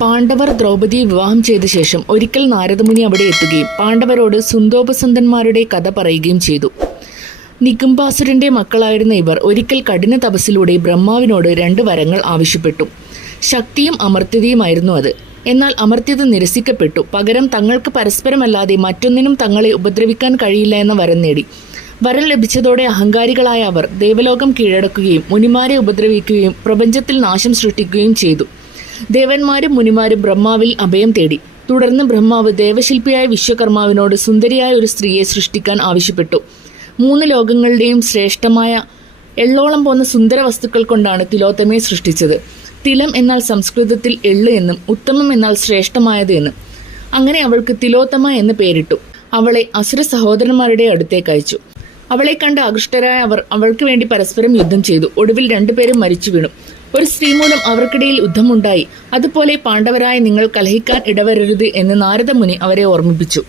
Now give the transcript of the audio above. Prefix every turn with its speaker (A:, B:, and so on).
A: പാണ്ഡവർ ദ്രൗപദിയെ വിവാഹം ചെയ്ത ശേഷം ഒരിക്കൽ നാരദമുനി അവിടെ എത്തുകയും പാണ്ഡവരോട് സുന്തോപസന്ധന്മാരുടെ കഥ പറയുകയും ചെയ്തു. നികുംബാസുരന്റെ മക്കളായിരുന്ന ഇവർ ഒരിക്കൽ കഠിന തപസ്സിലൂടെ ബ്രഹ്മാവിനോട് രണ്ട് വരങ്ങൾ ആവശ്യപ്പെട്ടു. ശക്തിയും അമർത്യതയുമായിരുന്നു അത്. എന്നാൽ അമർത്യത നിരസിക്കപ്പെട്ടു. പകരം തങ്ങൾക്ക് പരസ്പരമല്ലാതെ മറ്റൊന്നിനും തങ്ങളെ ഉപദ്രവിക്കാൻ കഴിയില്ല എന്ന വരം നേടി. വരം ലഭിച്ചതോടെ അഹങ്കാരികളായ അവർ ദേവലോകം കീഴടക്കുകയും മുനിമാരെ ഉപദ്രവിക്കുകയും പ്രപഞ്ചത്തിൽ നാശം സൃഷ്ടിക്കുകയും ചെയ്തു. ദേവന്മാരും മുനിമാരും ബ്രഹ്മാവിൽ അഭയം തേടി. തുടർന്ന് ബ്രഹ്മാവ് ദേവശില്പിയായ വിശ്വകർമാവിനോട് സുന്ദരിയായ ഒരു സ്ത്രീയെ സൃഷ്ടിക്കാൻ ആവശ്യപ്പെട്ടു. മൂന്ന് ലോകങ്ങളുടെയും ശ്രേഷ്ഠമായ എള്ളോളം പോന്ന സുന്ദര വസ്തുക്കൾ കൊണ്ടാണ് തിലോത്തമയെ സൃഷ്ടിച്ചത്. തിലം എന്നാൽ സംസ്കൃതത്തിൽ എള്ള് എന്നും ഉത്തമം എന്നാൽ ശ്രേഷ്ഠമായത് എന്നും. അങ്ങനെ അവൾക്ക് തിലോത്തമ എന്ന് പേരിട്ടു. അവളെ അസുര സഹോദരന്മാരുടെ അടുത്തേക്ക് അയച്ചു. അവളെ കണ്ട് ആകൃഷ്ടരായ അവർ അവൾക്ക് വേണ്ടി പരസ്പരം യുദ്ധം ചെയ്തു. ഒടുവിൽ രണ്ടുപേരും മരിച്ചു വീണു ഒരു സ്ത്രീ മൂലം അവർക്കിടയിൽ യുദ്ധമുണ്ടായി. അതുപോലെ പാണ്ഡവരായ നിങ്ങൾ കലഹിക്കാൻ ഇടവരരുത് എന്ന് നാരദമുനി അവരെ ഓർമ്മിപ്പിച്ചു.